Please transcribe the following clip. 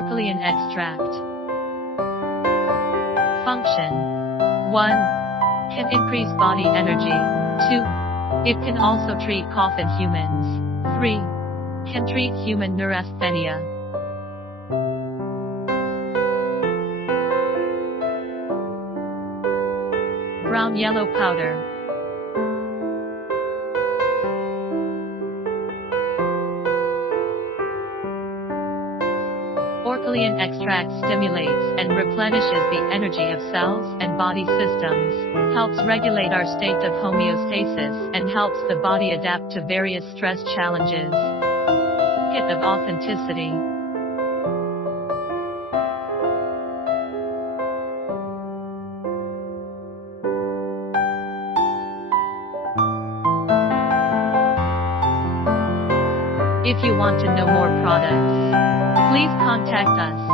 Orchilean extract. Function: 1. Can increase body energy. 2. It can also treat cough in humans. 3. Can treat human neurasthenia. Brown yellow powder. Orchilean extract stimulates and replenishes the energy of cells and body systems, helps regulate our state of homeostasis, and helps the body adapt to various stress challenges. Hit of authenticity. If you want to know more products, please contact us.